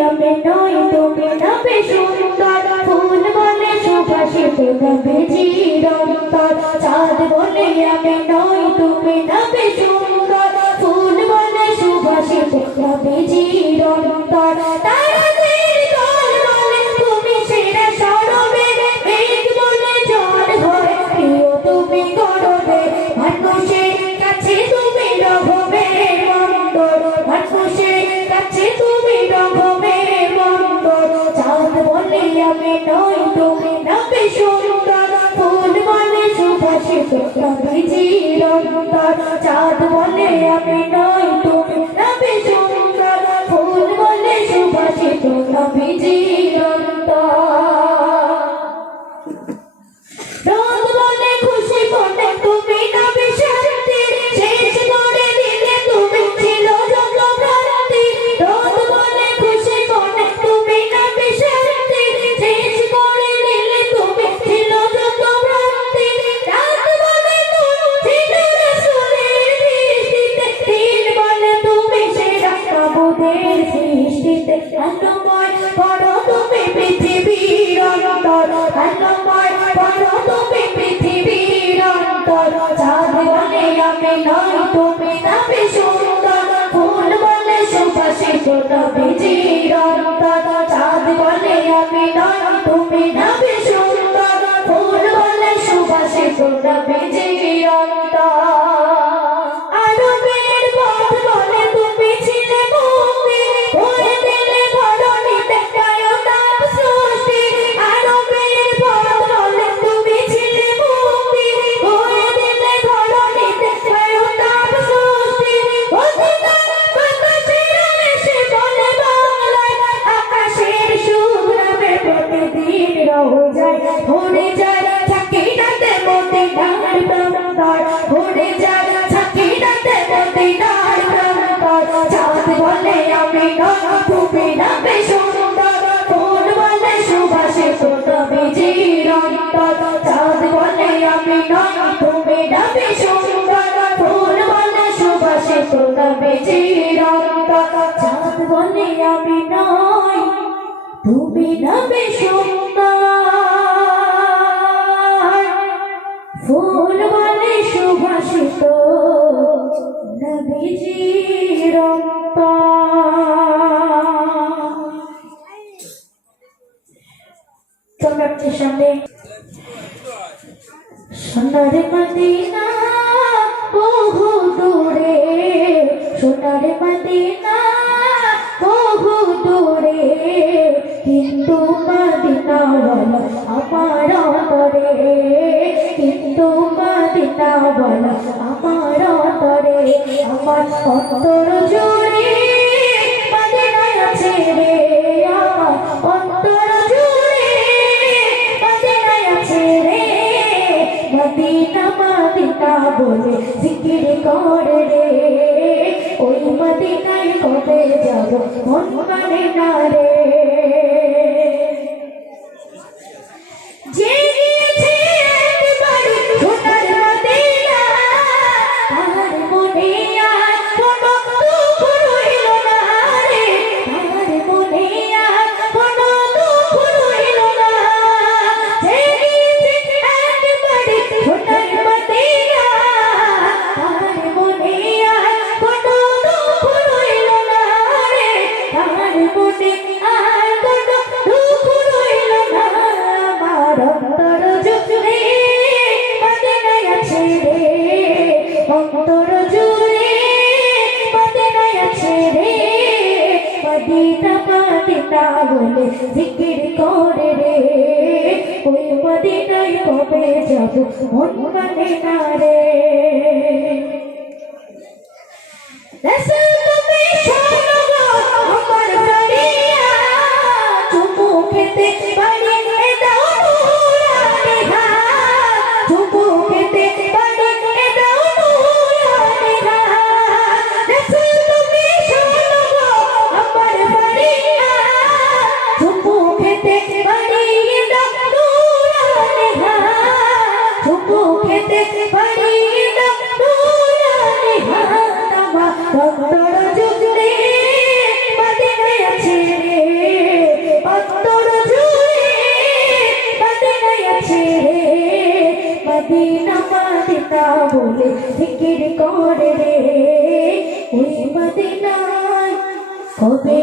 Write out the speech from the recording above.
আমি নই তুমি নবে সুন্দর ফুল বলে সুভাষিত নবীজি অন্তর চাঁদ বলে আমি নই তুমি নবে সুন্দর ফুল বলে সুভাষিত নবীজি অন্তর তারাদের দল বলে তুমি সেরা সরবে মেঘ বলে জল ভরে প্রিয় তুমি করবে মানুষের কাছে তুমি রহবে মন্দর মানুষের কাছে তুমি রহবে মন্দর চাঁদ বলে আমি নই তুমি নবে সুন্দর ফুল বলে সুভাষিত নবীজি অন্তর চাঁদ বলে আমি নই তুমি নবে সুন্দর ফুল বলে সুভাষিত নবীজি অন্তর রোদ বলে খুশি মনে তুমি নবে শান্তি শেষ করে দিলে তুমি ছিল যত ভ্রান্তি রোদ বলে খুশি মনে তুমি নবে শান্তি শেষ করে দিলে তুমি ছিল যত ভ্রান্তি রাত বলে তুমি ছিল রাসূলের দৃষ্টিতে দিন বলে তুমি সেরা প্রভুদের সৃষ্টিতে আনন্দময় বড় তুমি পৃথিবীর অন্তর আনন্দময় বড় তুমি পৃথিবীর অন্তর চাঁদ বলে আমি নই তুমি নবে সুন্দর ফুল বলে সুভাষিত নবীজির অন্তর চাঁদ বলে আমি নই তুমি নবে সুন্দর ফুল বলে সুভাষিত নবীজির অন্তর আরবের পথ বলে তুমি ছিলে মুক্তি ভরে দিলে ধরণীতে কায়নাত সৃষ্টি আরবের পথ বলে তুমি ছিলে মুক্তি ভরে দিলে ধরণীতে কায়নাত সৃষ্টি অধিকার বাতাসের এসে বলে বাংলায় আকাশের শুভ্রমে প্রতিদিন রোজায় ভরে যায় সাকিনাতে মদিনার প্রান্তর ভরে যায় সাকিনাতে মদিনার প্রান্তর চাঁদ বলে আমি নই তুমি নবে সুন্দর ফুল বলে সুভাষিত নবীজির অন্তর চাঁদ বলে আমি নই তুমি নবে সুন্দর ফুল বলে সুভাষিত নবীজির অন্তর চাঁদ বলে আমি নই তুমি নবে সুন্দর ফুল বলে সুভাষিত নবীজির অন্তর সম্রাটের সামনে সোনার মদিনা বহু দূরে সোনার মদিনা বহু দূরে কিন্তু মদিনা বলো আমার অন্তরে কিন্তু মদিনা বলো আমার অন্তরে আমার অন্তর জুড়ে মদিনায় আছে রে আমার অন্তর জুড়ে মদিনায় আছে রে মদিনা মদিনা বলে জিকির করে রে ওই মদিনায় কবে যাব মন মানে না রে যে গিয়েছে একবার সোনার মদিনা তার মনে আর কোনো দুঃখ রইল না রে তার মনে আর কোনো দুঃখ রইল না যে গিয়েছে একবার সোনার মদিনা তার মনে আর কোনো দুঃখ রইল না রে তার মনে আর কোনো দুঃখ রইল না আমার অন্তর জুড়ে মদিনায় আছে রে অন্তর জুড়ে মদিনায় আছে রে মদিনা মদিনা বলে জিকির করে রে ওই মদিনায় কবে যাব মন মানে না রে রাসূল তুমি শোনো গো আমার ফরিয়া চুমু খেতে পারি এ দাও নুরানি হাত চুমু খেতে পারি এ দাও নুরানি হাত রাসূল তুমি শোনো গো আমার ফরিয়া চুমু খেতে পারি এ দাও নুরানি হাত চুমু খেতে পারি এ দাও নুরানি হাত আমার অন্তর জুড়ে ছেড়ে মদিনা মদিনা বলে জিকির করে রে ওই মদিনায় কবে